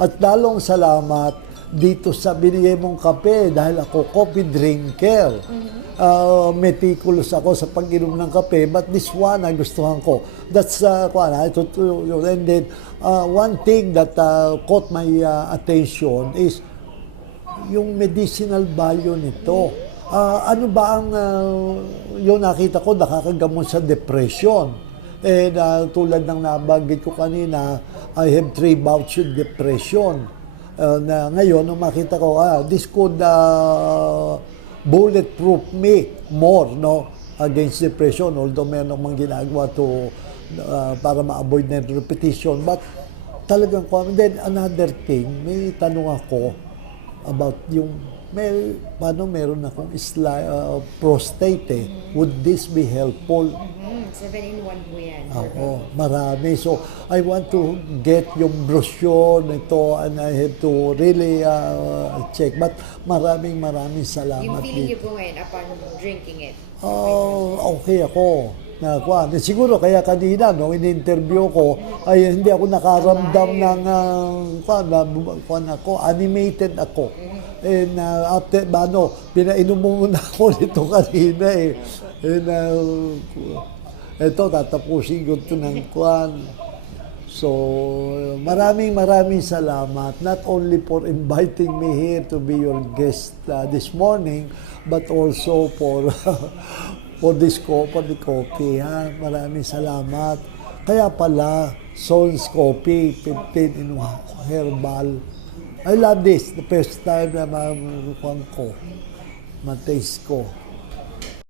At lalong salamat dito sa binigay mong kape dahil ako coffee drinker. Meticulous ako sa pag-inom ng kape, but this one nagustuhan ko. That's and then one thing that caught my attention is yung medicinal value nito. Ano ba ang yung nakita ko, nakakagamot sa depression. And tulad ng nabanggit ko kanina, I have 3 bouts of depression. Na ngayon, nung makita ko, this could bulletproof me more, no, against depression, although meron akong ginagawa to para ma-avoid na repetition. But talagang, then another thing, may tanong ako about yung, paano meron akong prostate, would this be helpful? 7-in-1 po yan. Oo, marami. So, I want to get yung brochure nito and I have to really check. But maraming salamat. Yung feeling niyo po ngayon upon drinking it? Okay ako. Siguro kaya kanina, no, in-interview ko, ay hindi ako nakaramdam ng, animated ako. And after, pinainom mo na ako nito kanina eh. And, ito, tatapusin ko ito ng kwan. So, maraming salamat. Not only for inviting me here to be your guest this morning, but also for for the coffee. Maraming salamat. Kaya pala, Sol's Coffee, 15-in-1 herbal. I love this. The first time na ma-taste ko.